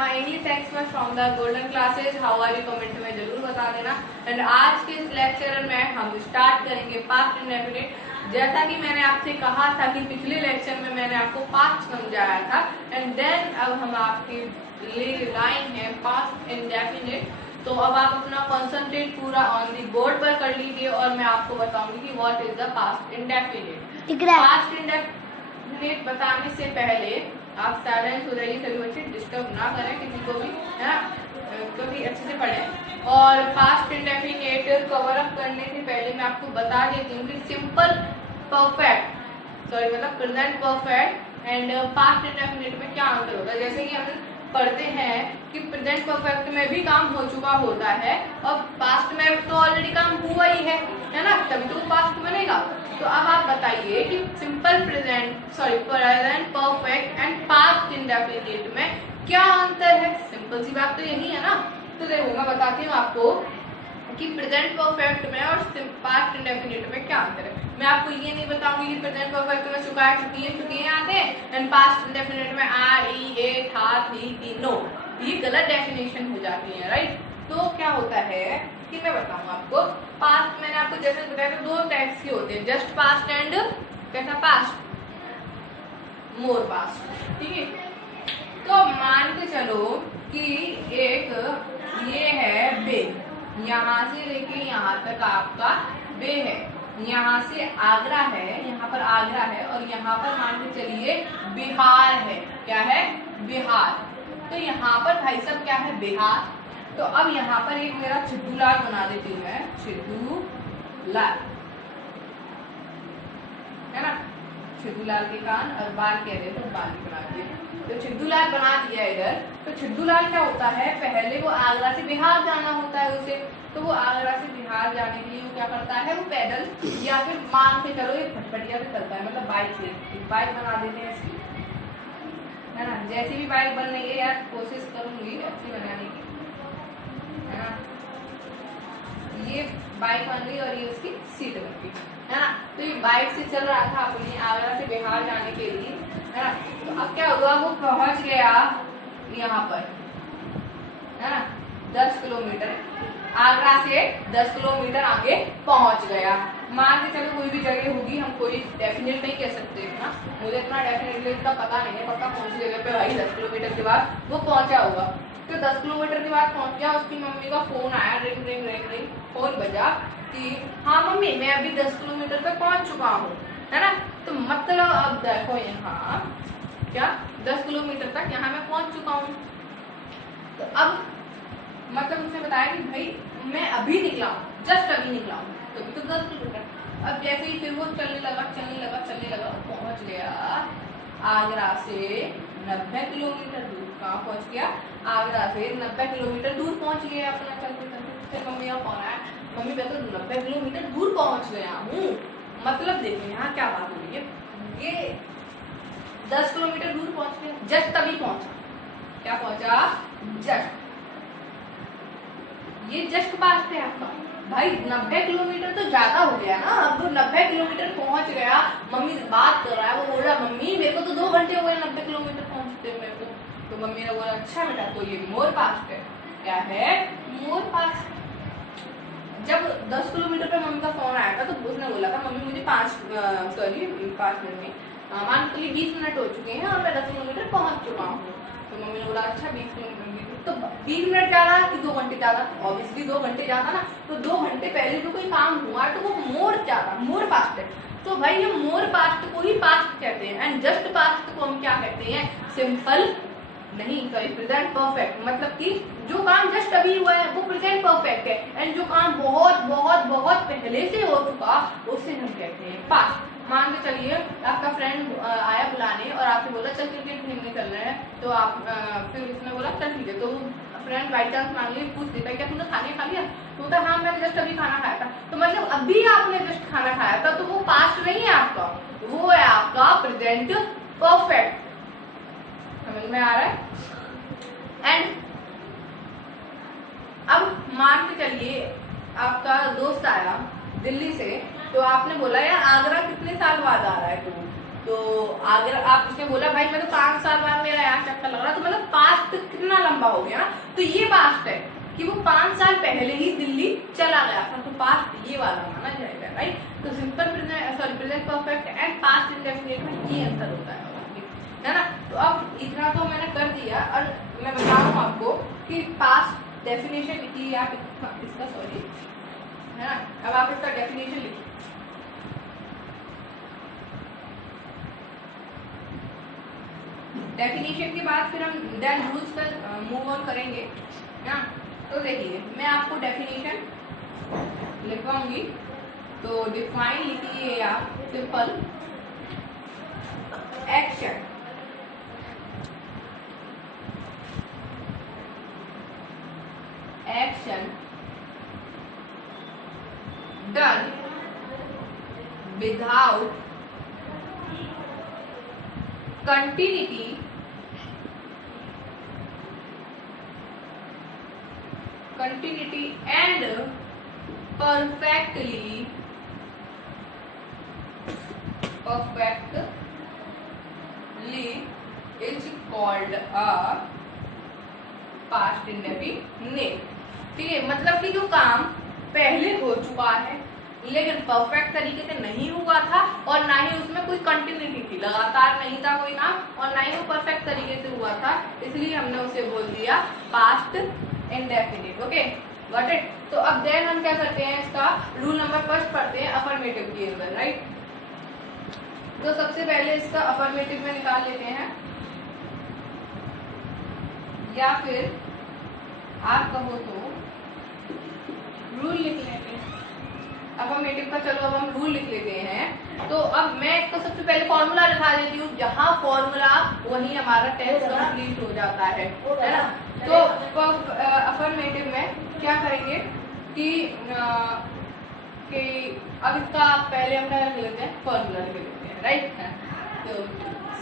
My English expert from the golden classes. How are you comment में जरूर बता देना। एंड आज के इस लेक्चर में हम स्टार्ट करेंगे पास्ट इंडेफिनिट। जैसा कि मैंने आपसे कहा था कि पिछले लेक्चर में मैंने आपको पास्ट समझाया था, एंड देन अब हम आपकी लाइन है पास्ट इंडेफिनिट। तो अब आप अपना कंसंट्रेट पूरा ऑन दी बोर्ड पर कर लीजिए और मैं आपको बताऊंगी कि what is the past indefinite. Past indefinite बताने से पहले आप साइलेंस हो जाइए, सभी बच्चे डिस्टर्ब ना करें किसी को भी, है ना, क्योंकि अच्छे से पढ़ें। और पास्ट इंडेफिनिट कवर अप करने से पहले मैं आपको बता देती हूँ कि सिंपल परफेक्ट मतलब present perfect and past indefinite में क्या अंतर होता है। जैसे कि हम पढ़ते हैं कि प्रेजेंट परफेक्ट में भी काम हो चुका होता है और पास्ट में तो ऑलरेडी काम हुआ ही है ना, तभी तो पास्ट बनेगा। तो अब आप बताइए कि simple present perfect and past indefinite में क्या अंतर है। सिंपल सी बात तो यही है ना। तो देखो मैं बताती हूँ आपको कि प्रेजेंट परफेक्ट में और पास्ट इंडेफिनिट में क्या अंतर है। मैं आपको ये नहीं बताऊंगी कि प्रेजेंट परफेक्ट में चुका है, चुकी है आते हैं, एंड पास्ट इंडेफिनिट में आर ई ए था थी नो, ये गलत डेफिनेशन हो जाती है, राइट। तो क्या होता है कि मैं बताऊँ आपको, पास्ट मैंने आपको जैसे बताया था दो टाइप्स के होते हैं, जस्ट पास्ट एंड कैसा पास्ट, मोर पास्ट, ठीक है। तो मान के चलो कि एक ये है बे, यहाँ से लेके यहाँ तक आपका बे है, यहाँ से आगरा है, यहाँ पर आगरा है और यहाँ पर मान के चलिए बिहार है। क्या है? बिहार। तो यहाँ पर भाई साहब क्या है? बिहार। तो अब यहाँ पर एक मेरा छिद्दू लाल बना देती हूँ मैं, छिद्दू लाल, है ना। छिद्दू लाल के कान और बाल कह रहे तो बाल भी बना दिए। तो छिद्दू लाल बना दिया इधर। तो छिद्दू लाल क्या होता है, पहले वो आगरा से बिहार जाना होता है उसे। तो वो आगरा से बिहार जाने के लिए वो क्या करता है, वो पैदल या फिर मान के चलो एक फटफटिया से चलता है, मतलब बाइक से। बाइक बना देते हैं इसकी, है ना। जैसी भी बाइक बन रही है यार, कोशिश करूंगी अच्छी बनाने की, है ना। ये बाइक बन गई और ये उसकी सीट बन गई, है ना। तो ये बाइक से चल रहा था अपनी आगरा से बिहार जाने के लिए, है ना। तो अब क्या हुआ, वो पहुंच गया यहाँ पर, है ना, 10 किलोमीटर, आगरा से 10 किलोमीटर आगे पहुंच गया। मान के चलो कोई भी जगह होगी, हम कोई डेफिनेट नहीं कह सकते ना, मुझे इतना डेफिनेटली इतना पता नहीं है, पक्का पहुंच जगह पे भाई 10 किलोमीटर के बाद वो पहुंचा होगा। तो 10 किलोमीटर के बाद पहुंच गया, उसकी मम्मी का फोन आया, ring ring ring ring, phone बजा कि हाँ मम्मी मैं अभी 10 किलोमीटर तक पहुंच चुका हूँ, है ना। तो मतलब अब देखो यहाँ क्या 10 किलोमीटर तक यहाँ मैं पहुंच चुका हूँ। तो अब मतलब उसने बताया कि भाई मैं अभी निकला हूँ, जस्ट अभी निकला हूँ, तो भी तो 10 किलोमीटर। अब जैसे ही फिर वो चलने लगा, पहुंच गया आगरा से 90 किलोमीटर दूर। कहाँ पहुंच गया? आगरा से 90 किलोमीटर दूर पहुंच गया अपना चलते चलते। फिर मम्मी का फोन आया, मम्मी मैं तो 90 किलोमीटर दूर पहुंच गया हूँ। मतलब देखो यहाँ क्या बात हो रही है, ये 10 किलोमीटर दूर पहुंच गया, जस्ट तभी पहुंचा। क्या पहुंचा? जस्ट। ये जस्ट पास्ट है आपका भाई। 90 किलोमीटर तो ज्यादा हो गया ना। अब वो 90 किलोमीटर पहुंच गया, मम्मी से बात कर रहा है, वो बोल रहा मम्मी मेरे को तो 2 घंटे हो गए 90 किलोमीटर पहुंचते मेरे को। तो मम्मी ने बोला अच्छा बेटा, तो ये मोर पास्ट है। क्या है? मोर पास्ट। जब 10 किलोमीटर पे मम्मी का फोन आया था तो उसने बोला था मम्मी मुझे 5 मिनट में मान के लिए 20 मिनट हो चुके हैं और मैं 10 किलोमीटर पहुंच चुका हूँ। तो मम्मी ने बोला अच्छा 20 किलोमीटर, तो 20 मिनट ज्यादा कि 2 घंटे ज्यादा? ऑब्वियसली 2 घंटे ज्यादा ना। तो 2 घंटे पहले जो कोई काम हुआ तो वो मोर ज्यादा, मोर पास्ट है। तो भाई ये मोर पास्ट को ही पास्ट कहते हैं, एंड जस्ट पास्ट को हम क्या कहते हैं? सिंपल नहीं, सॉरी प्रेजेंट परफेक्ट। मतलब कि जो काम जस्ट अभी हुआ है वो प्रेजेंट परफेक्ट है, एंड जो काम बहुत बहुत बहुत पहले से हो चुका उसे हम कहते हैं पास्ट। मान के चलिए आपका फ्रेंड आया बुलाने और आपसे बोला चल क्रिकेट खेलने चल रहे हैं, तो आप फिर उसने बोला चल ठीक है। तो फ्रेंड बाई चांस मान ली पूछ देता क्या तूने खाने खा लिया? तो बोलता हाँ मैंने जस्ट अभी खाना खाया था। तो मतलब अभी आपने जस्ट खाना खाया था, तो वो पास्ट नहीं है आपका, वो है आपका प्रेजेंट परफेक्ट। समझ में आ रहा है? एंड अब मान के चलिए आपका दोस्त आया दिल्ली से, तो आपने बोला यार आगरा कितने साल बाद आ रहा है तो आगरा, आप उसने बोला भाई मैं तो 5 साल बाद मेरा यहाँ चक्कर लग रहा। तो मतलब पास्ट कितना लंबा हो गया ना। तो ये पास्ट है कि वो 5 साल पहले ही दिल्ली चला गया था, तो पास्ट ये वाला माना जाएगा, राइट। तो simple present perfect and past indefinite में ये अंतर होता है ना। तो अब इतना तो मैंने कर दिया, और मैं बता रहा हूँ आपको कि पास्ट डेफिनेशन लिखिए आप इसका, सॉरी, है ना। अब आप इसका डेफिनेशन लिखिए। डेफिनेशन के बाद फिर हम देन रूल्स पर मूव ऑन करेंगे ना। तो देखिए मैं आपको डेफिनेशन लिखवाऊंगी, तो डिफाइन लिखिए आप, simple action done without continuity and perfectly is called a past indefinite। ठीक है, मतलब कि जो काम पहले हो चुका है लेकिन परफेक्ट तरीके से नहीं हुआ था, और ना ही उसमें कोई कंटिन्यूटी थी, लगातार नहीं था कोई काम, और ना ही वो परफेक्ट तरीके से हुआ था, इसलिए हमने उसे बोल दिया past indefinite. Okay, got it. तो अब देन हम क्या करते हैं, इसका रूल नंबर फर्स्ट पढ़ते हैं अफर्मेटिव के अंदर, राइट। तो सबसे पहले इसका अफर्मेटिव में निकाल लेते हैं, या फिर आप कहो तो रूल लिख लेते हैं अफर्मेटिव का। चलो अब हम रूल लिख लेते हैं। तो अब मैं इसको सबसे पहले फॉर्मूला लिखा देती हूँ, जहाँ फॉर्मूला वही हमारा टेस्ट कंप्लीट हो जाता है ना। तो अफर्मेटिव में क्या करेंगे कि अब इसका पहले हम क्या लिख लेते हैं, फॉर्मूला लिख लेते हैं, राइट। तो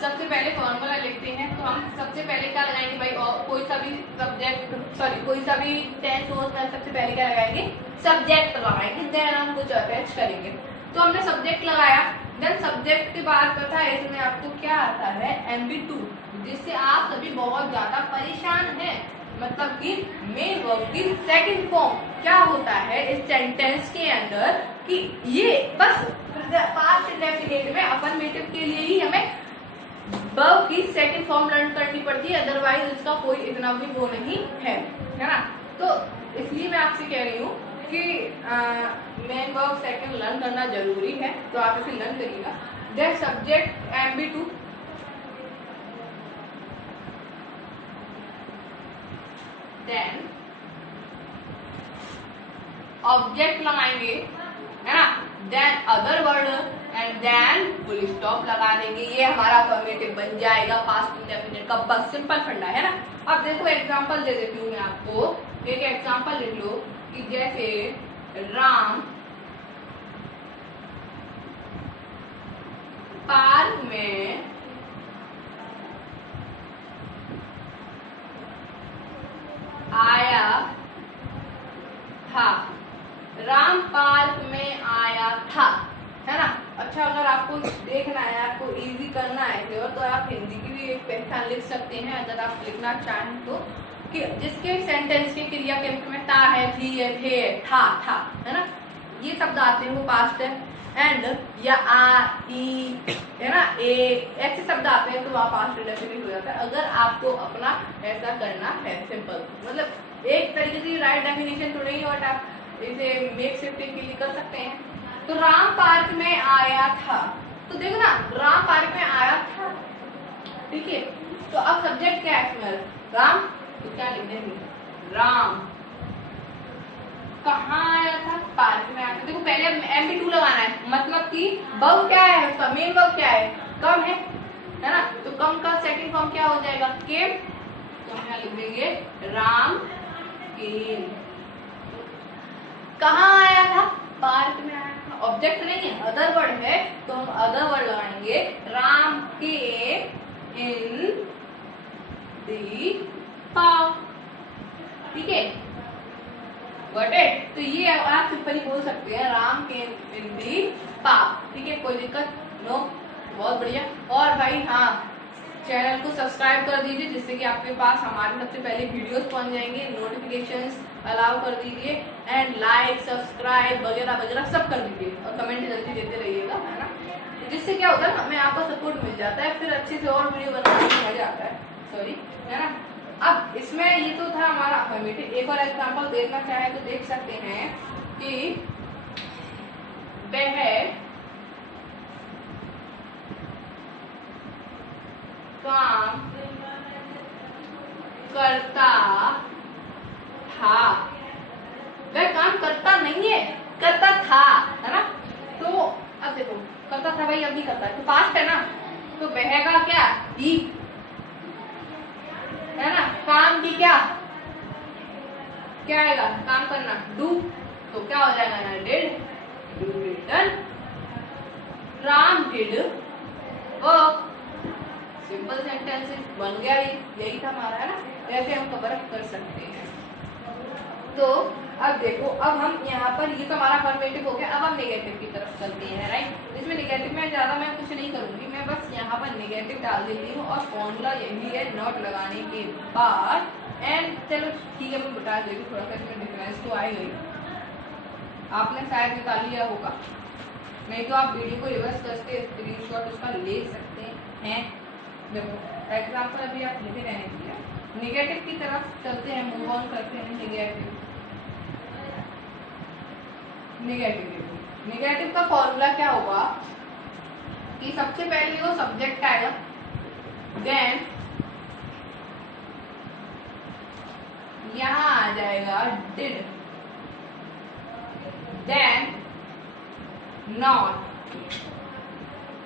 सबसे पहले फॉर्मूला लिखते हैं, तो हम सबसे पहले क्या लगाएंगे भाई, और कोई सा भी सब्जेक्ट, सॉरी कोई सा भी टेंस हो, सबसे पहले क्या लगाएंगे, सब्जेक्ट लगाएंगे, देन हम कुछ अटैच करेंगे। तो हमने सब्जेक्ट लगाया, देन सब्जेक्ट के बाद पता है इसमें आपको क्या आता है, MB2, जिससे आप सभी बहुत ज्यादा परेशान हैं। मतलब कि मेन वर्ब की सेकंड फॉर्म क्या होता है इस सेंटेंस के अंदर, कि ये बस पास्ट इंडेफिनिट में अफर्मेटिव के लिए ही हमें वर्ब की सेकंड फॉर्म लर्न करनी पड़ती है, अदरवाइज इसका कोई इतना भी वो नहीं है ना। तो इसलिए मैं आपसे कह रही हूँ कि मेन वर्ब सेकंड लर्न करना जरूरी है, तो आप इसे लर्न करिएगा। Then subject MB2, then object लगाएंगे, है ना, then other word and then full stop लगा देंगे। ये हमारा अफर्मेटिव बन जाएगा पास्ट इंडेफिनिट का, बस सिंपल फंडा है ना। अब देखो एग्जांपल दे देती हूँ मैं आपको, एक एग्जांपल लिख लो कि जैसे राम पार्क में आया था, राम पार्क में आया था, है ना। अच्छा, अगर आपको देखना है, आपको इजी करना है तो आप हिंदी की भी एक पहचान लिख सकते हैं, अगर आप लिखना चाहें तो, कि जिसके सेंटेंस के क्रिया के अंत में ता है, थी है, थे है, था, है ना, ये शब्द आते हैं वो पास्ट है। एंड या आ, ई, है ना, ए, ऐसे शब्द आते हैं तो वहाँ पास्ट इंडेफिनिट हो जाता है। अगर आपको अपना ऐसा करना है, सिंपल, मतलब एक तरीके से राइट डेफिनेशन तो नहीं, और आप इसे मेक शिफ्टिंग के लिए कर सकते हैं। तो राम पार्क में आया था, तो देखो ना, राम पार्क में आया था, ठीक है। तो अब सब्जेक्ट क्या है इसमें, राम, तो क्या लिख देंगे, राम कहाँ आया था, पार्क में आया था। देखो पहले MB2 लगाना है, मतलब कि वर्ब क्या है उसका, मेन वर्ब क्या है, कम है ना। तो कम का सेकंड फॉर्म क्या हो जाएगा, केम। तो हम यहाँ लिख देंगे राम केम। कहाँ आया था, पार्क में आया था। ऑब्जेक्ट नहीं है, अदर वर्ड है, तो हम अदर वर्ड लगाएंगे, राम के इन दी पार्क, ठीक है, गॉट इट। तो ये आप सिंपल ही बोल सकते हैं, राम के इन दी पार्क, ठीक है, कोई दिक्कत नो, बहुत बढ़िया। और भाई हाँ, चैनल को सब्सक्राइब कर दीजिए जिससे कि आपके पास हमारे सबसे पहले वीडियोस पहुंच जाएंगे। नोटिफिकेशंस अलाउ कर दीजिए एंड लाइक सब्सक्राइब वगैरह वगैरह सब कर दीजिए और कमेंट जल्दी देते रहिएगा, है ना। जिससे क्या होता है ना, हमें आपका सपोर्ट मिल जाता है, फिर अच्छे से और वीडियो बनाने में मजा आता है, सॉरी, है ना। अब इसमें ये तो था हमारा अफर्मेटिव। एक और एग्जांपल देखना चाहे तो देख सकते हैं कि वह काम करता था, वह काम करता नहीं है, करता था, है ना। तो अब देखो, करता था भाई, अब भी करता है, तो पास्ट है ना, तो वह का क्या, ही, है ना। काम की क्या आएगा, काम करना, डू, तो क्या हो जाएगा ना, did, done. Ram did work, simple sentences बन गया, यही था हमारा, है ना। ऐसे हम कवर अप कर सकते हैं। तो अब देखो, अब हम यहाँ पर, ये तो हमारा अफर्मेटिव हो गया, अब हम नेगेटिव की तरफ चलते हैं, राइट। इसमें नेगेटिव में ज्यादा मैं कुछ नहीं करूंगी, मैं बस यहाँ पर नेगेटिव डाल देती हूँ और फॉर्मूला यही है, नॉट लगाने के बाद एंड, चलो ठीक है, मैं बता देती हूँ, थोड़ा सा इसमें डिफरेंस तो आई गई, आपने शायद निकाल लिया होगा, नहीं तो आप वीडियो को रिवर्स करके स्क्रीनशॉट उसका ले सकते हैं। देखो एग्जाम्पल अभी आप लिखे रहने दिया, नेगेटिव की तरफ चलते हैं, मूव ऑन करते हैं। नेगेटिव का फॉर्मूला क्या होगा कि सबसे पहले देखो सब्जेक्ट आएगा, देन यहां आ जाएगा डिड, देन नॉट,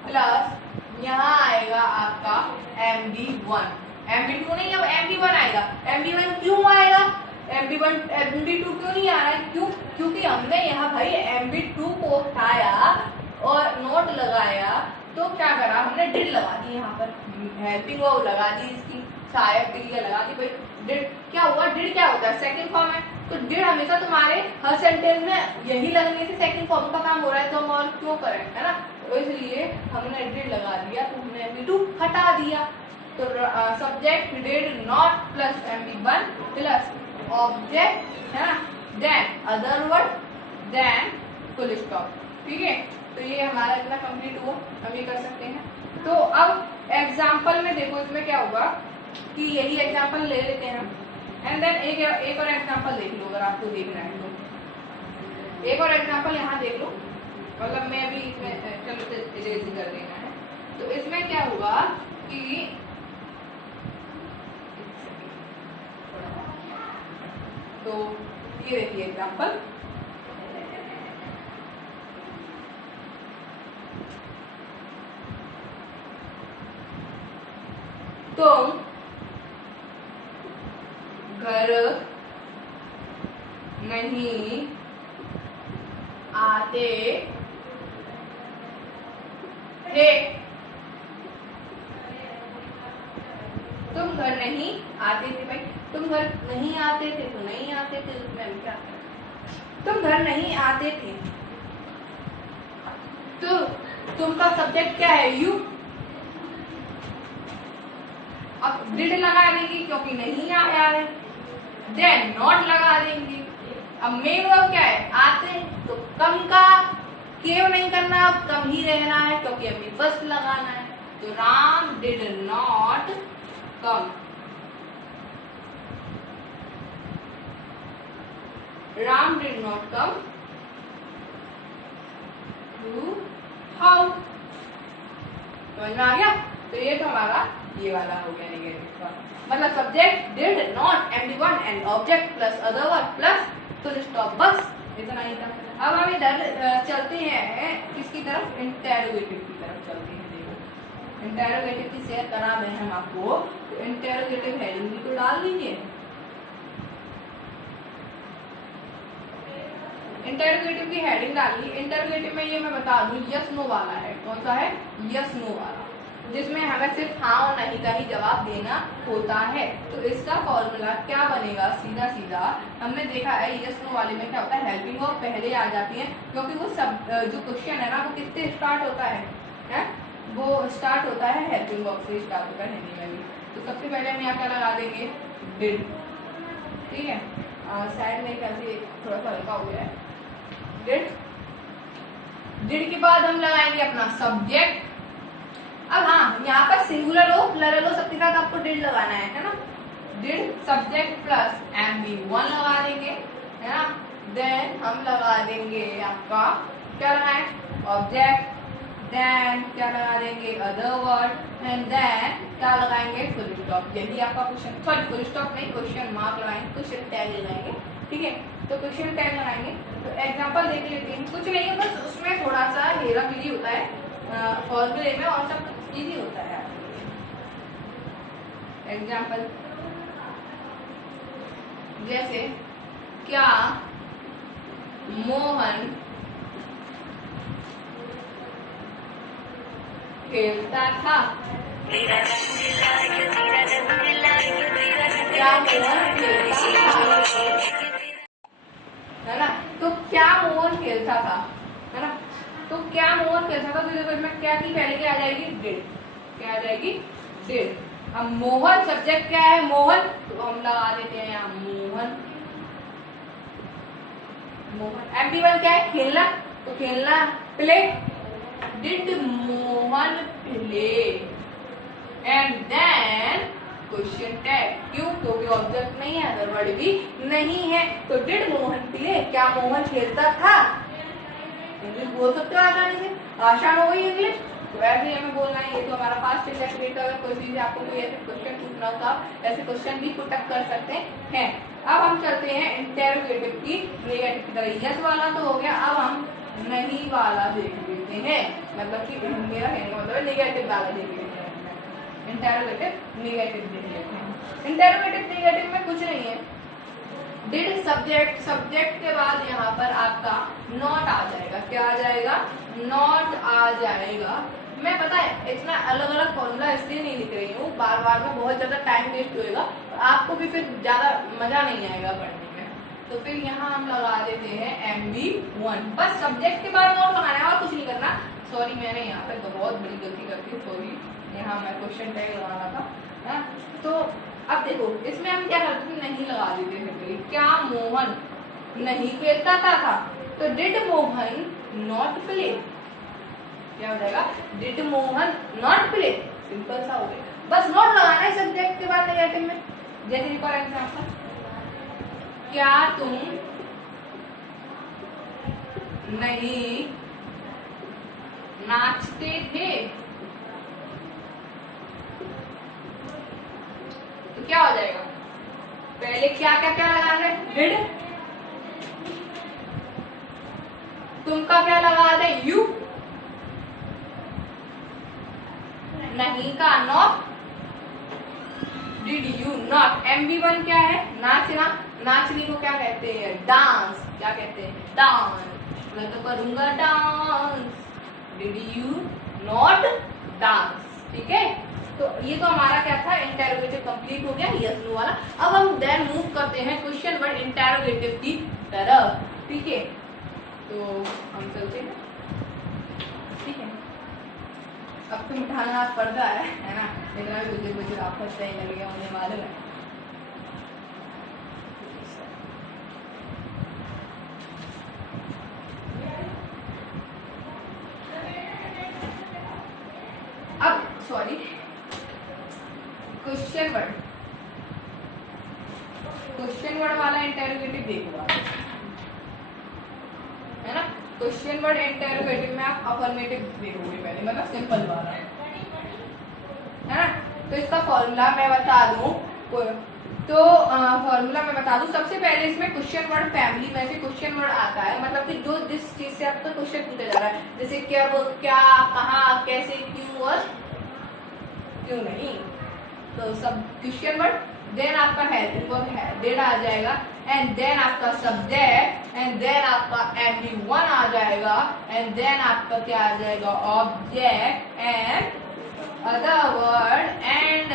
प्लस यहाँ आएगा आपका MB1, MB2 नहीं, अब MB1 आएगा। MB1 क्यों आएगा, MB2 क्यों नहीं आ रहा है, क्यों, क्योंकि हमने यहाँ भाई MB2 को उठाया और नोट लगाया, तो क्या करा हमने, डिड लगा दी, यहाँ पर हेल्पिंग वर्ब लगा दी, इसकी सहायक क्रिया लगा दी भाई, डिड। क्या हुआ, डिड क्या होता है, सेकंड फॉर्म है, तो डिड हमेशा तुम्हारे हर सेंटेंस में यही लगने से सेकंड फॉर्म का काम हो रहा है, तो हम और क्यों करें, है ना। तो इसलिए हमने डिड लगा दिया, तो हमने MB2 हटा दिया, तो subject did not plus MB1 plus object, है ना, then other word, then full stop, ठीक है। तो ये हमारा इतना कंप्लीट हुआ, हम ये कर सकते हैं। तो अब एग्जाम्पल में देखो, इसमें क्या होगा कि यही एग्जाम्पल ले लेते हैं एंड देन एक और एग्जाम्पल देख लो, अगर आपको देखना है तो एक और एग्जाम्पल यहाँ देख लो, मतलब मैं अभी इसमें चलो इरेज कर देना है। तो इसमें क्या हुआ कि तो ये देखिए एग्जाम्पल, तुम घर नहीं आते थे, तुम घर नहीं आते थे भाई, तुम घर नहीं आते थे, तो नहीं आते थे, उसमें हम क्या करें, तुम घर नहीं आते थे, तो तुम का सब्जेक्ट क्या है, यू, अब डिड लगा देंगे क्योंकि नहीं आया है, देन नॉट लगा देंगे। अब मेन वर्ब क्या है, आते, तो कम का केव नहीं करना, अब कम ही रहना है क्योंकि अभी फर्स्ट लगाना है, तो Ram did not come, Ram did not come to house, समझ में आ गया। तो ये तो हमारा ये वाला हो गया नेगेटिव का, मतलब subject did not MB1 and object plus other verb plus full stop, बस इतना ही था। अब हम इधर चलते हैं किसकी तरफ, इंटेरोगेटिव की तरफ चलते हैं। देखो इंटेरोगेटिव की शेयर करा रहे हैं हम आपको, तो इंटेरोगेटिव हेडिंग भी तो डाल दीजिए। इंटेरोगेटिव की हेडिंग डाली, इंटेरोगेटिव में ये मैं बता दूं यस नो वाला है, कौन सा है, यस नो वाला, जिसमें हमें सिर्फ हाँ और नहीं का ही जवाब देना होता है। तो इसका फॉर्मूला क्या बनेगा, सीधा सीधा हमने देखा है यस नो वाले में क्या होता है, हेल्पिंग वर्ब पहले आ जाती है, क्योंकि वो सब जो क्वेश्चन है ना वो किससे स्टार्ट होता है वो स्टार्ट होता है हेल्पिंग वर्ब से स्टार्ट होता है हिंदी में भी। तो सबसे पहले हम यहाँ क्या लगा देंगे, डिड। ठीक है, शायद नहीं करती, थोड़ा सा हल्का हो गया है। डिड, डिड के बाद हम लगाएंगे अपना सब्जेक्ट। अब हाँ, यहाँ पर सिंगुलर हो प्लरल हो सबके साथ आपको डिड लगाना है ना। डिड सब्जेक्ट प्लस MB1 लगा देंगे, है ना। देन हम लगा देंगे आपका क्या लगाए, ऑब्जेक्ट। देन क्या लगा देंगे, अदर वर्ड। एंड देन क्या लगाएंगे, फुल स्टॉप। यही आपका क्वेश्चन, सॉरी फुल स्टॉप नहीं, क्वेश्चन मार्क लगाएंगे, क्वेश्चन टैग लगाएंगे। ठीक है, तो क्वेश्चन टैग लगाएंगे। तो एग्जांपल देख लेते हैं, कुछ नहीं है, बस उसमें थोड़ा सा हेरा फेरी होता है फॉर्मूले में, और सब इजी होता है। एग्जांपल जैसे, क्या मोहन खेलता था, क्या मोहन खेलता था, है ना। तो क्या मोहन खेलता था, है ना। तो क्या मोहन खेलता था, तो देखो इसमें क्या की पहले क्या आ जाएगी, डिड। क्या आ जाएगी, डिड। अब मोहन सब्जेक्ट क्या है, मोहन, तो हम लगा देते हैं यहाँ मोहन। मोहन MB1 क्या है, खेलना, तो खेलना, play. Did Mohan play. And then question tag, क्यों, क्योंकि ऑब्जेक्ट नहीं है, अदर वर्ड भी नहीं है। तो डिड मोहन प्ले, क्या मोहन खेलता था। इंग्लिश बोल सकते हो आसानी से, आसान हो गई इंग्लिश। तो ऐसे ही हमें बोलना है। ये तो हमारा पास्ट इंडेफिनिट। अगर कोई चीज आपको कोई ऐसे क्वेश्चन पूछना हो तो आप ऐसे क्वेश्चन भी पुट अप कर सकते हैं। अब हम चलते हैं इंटेरोगेटिव की नेगेटिव की तरह। यस वाला तो हो गया, अब हम नहीं वाला देख लेते हैं, मतलब कि मेरा कहने का मतलब नेगेटिव वाला देख लेते हैं। इंटेरोगेटिव नेगेटिव देख लेते हैं। इंटेरोगेटिव नेगेटिव में कुछ नहीं है, डिड सब्जेक्ट, सब्जेक्ट के बाद यहाँ पर आपका नॉट आ जाएगा। क्या आ जाएगा, नॉट आ जाएगा। मैं पता है इतना अलग अलग फॉर्मूला इसलिए नहीं लिख रही हूँ, बार बार में बहुत ज्यादा टाइम वेस्ट होएगा, आपको भी फिर ज्यादा मजा नहीं आएगा पढ़ने में। तो फिर यहाँ हम लगा देते हैं MB1। बस सब्जेक्ट के बाद नॉट लगाना है और कुछ नहीं करना। सॉरी, मैंने यहाँ पे बहुत बड़ी गलती कर दी, सॉरी। यहाँ मैं क्वेश्चन टैग लगाना था, है। तो अब देखो इसमें हम क्या करते थे, नहीं लगा देते थे। क्या मोहन नहीं खेलता था, तो डिड मोहन नॉट प्ले। क्या हो जाएगा, did Mohan not play. Simple सा हो गया, बस नॉट लगाना है सब्जेक्ट के बाद नेगेटिव में। जैसे फॉर एग्जाम्पल, क्या तुम नहीं नाचते थे, तो क्या हो जाएगा, पहले क्या क्या क्या लगाना है, डिड। तुम का क्या लगा दे, यू। नहीं का not, did you not. MB1 क्या है, नाचना। नाचने को क्या कहते हैं, डांस। क्या कहते हैं, डांस। मैं तो करूंगा dance, did you not dance. ठीक है, तो ये तो हमारा क्या था, इंटेरोगेटिव कंप्लीट हो गया, यस नो वाला। अब हम देन मूव करते हैं क्वेश्चन वर्ड इंटेरोगेटिव की तरफ। ठीक है, तो हम चलते हैं। ठीक है, अब तो मिठाना हाथ पड़ता है ना, इतना भी मुझे वापस सही लग गया, मुझे मालूम है। अब सॉरी, क्वेश्चन वर्ड वाला इंटेरोगेटिव देखो है ना। क्वेश्चन वर्ड इंटेरोगेटिव में आप अफर्मेटिव देखोगे पहले, मतलब सिंपल वाला, है ना। तो इसका फॉर्मूला मैं बता दूं, तो फॉर्मूला मैं बता दूं। सबसे पहले इसमें क्वेश्चन वर्ड फैमिली में से क्वेश्चन वर्ड आता है, मतलब कि जो जिस चीज से आपका क्वेश्चन पूछा जा रहा है, जैसे कब, क्या, कहाँ, कैसे, क्यों और क्यों नहीं, तो सब क्वेश्चन वर्ड। देन आपका हेल्प डेट आ जाएगा, एंड देन आपका सब्जेक्ट, एंड देन आपका MB1 आ जाएगा, एंड देन आपका क्या आ जाएगा, object and other word, and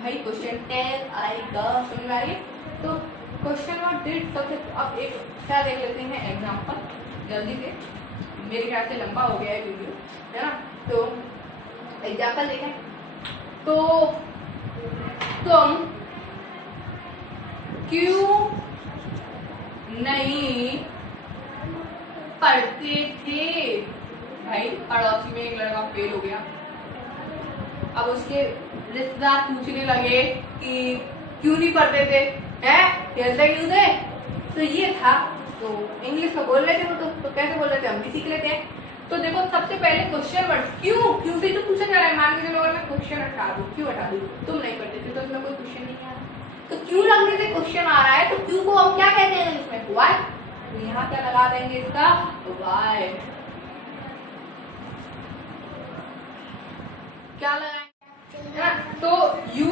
भाई क्वेश्चन टैग आएगा। समझ में आ रही है। तो क्वेश्चन वर्ड डिड सबसे। अब एक क्या देख लेते हैं एग्जांपल जल्दी से, मेरे ख्याल से लंबा हो गया है वीडियो, है ना। तो एग्जाम्पल देखें तो तुम क्यों नहीं पढ़ते थे। भाई पड़ोसी में एक लड़का फेल हो गया, अब उसके रिश्तेदार पूछने लगे कि क्यों नहीं पढ़ते थे, हैं खेलते क्यों थे। तो ये था, तो इंग्लिश में बोल रहे थे वो, तो कैसे बोल रहे थे हम भी सीख लेते हैं। तो देखो सबसे पहले क्वेश्चन वर्ड क्यों से तो पूछा जा रहा है। मान के चलो अगर मैं क्वेश्चन हटा दूं, क्यों हटा दूं, तुम नहीं पढ़ते थे तो इसमें कोई क्वेश्चन नहीं आ रहा, तो क्यों लगने से क्वेश्चन आ रहा है, तो क्यों को हम क्या कहते हैं इसमें, व्हाई। तो यहाँ क्या लगा देंगे इसका, व्हाई। क्या लगाएंगे ना, तो यू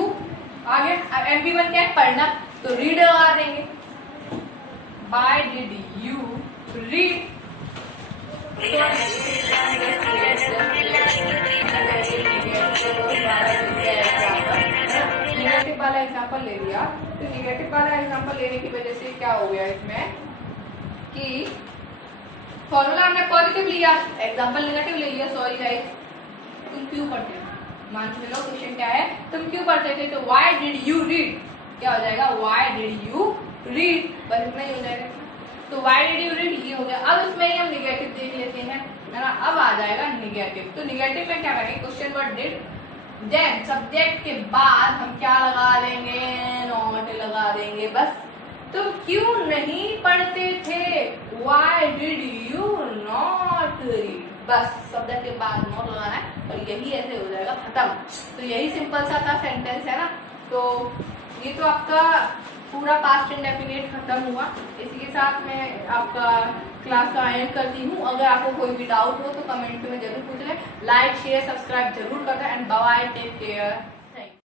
आगे MP1 क्या है, पढ़ना, तो रीड लगा देंगे। Why did you read? Negative वाला एग्जाम्पल ले लिया, तो निगेटिव वाला एग्जाम्पल लेने की वजह से क्या हो गया इसमें कि फॉर्मूला हमने पॉजिटिव लिया, एग्जाम्पल नेगेटिव ले लिया। सॉरी गाइस, तुम क्यों पढ़ते थे, मान के चलो क्वेश्चन क्या है, तुम क्यों पढ़ते थे, तो why did you read क्या हो जाएगा, why did you read, बस इतना ही हो जाएगा। तो why did you read ये हो गया। अब इसमें ही हम निगेटिव देख लेते हैं, है ना। अब आ जाएगा निगेटिव, तो निगेटिव में क्या करेंगे, question word did, then subject के बाद हम क्या लगा देंगे, नॉट लगा देंगे बस। तुम क्यों नहीं पढ़ते थे, why did you not read, बस सब्जेक्ट के बाद नॉट लगाना है और यही ऐसे हो जाएगा खत्म। तो यही सिंपल सा था सेंटेंस, है ना। तो ये तो आपका पूरा पास्ट इंडेफिनिट खत्म हुआ। इसी के साथ मैं आपका क्लास का एंड करती हूँ। अगर आपको कोई भी डाउट हो तो कमेंट में जरूर पूछ लें। लाइक शेयर सब्सक्राइब जरूर करना एंड बाय, टेक केयर।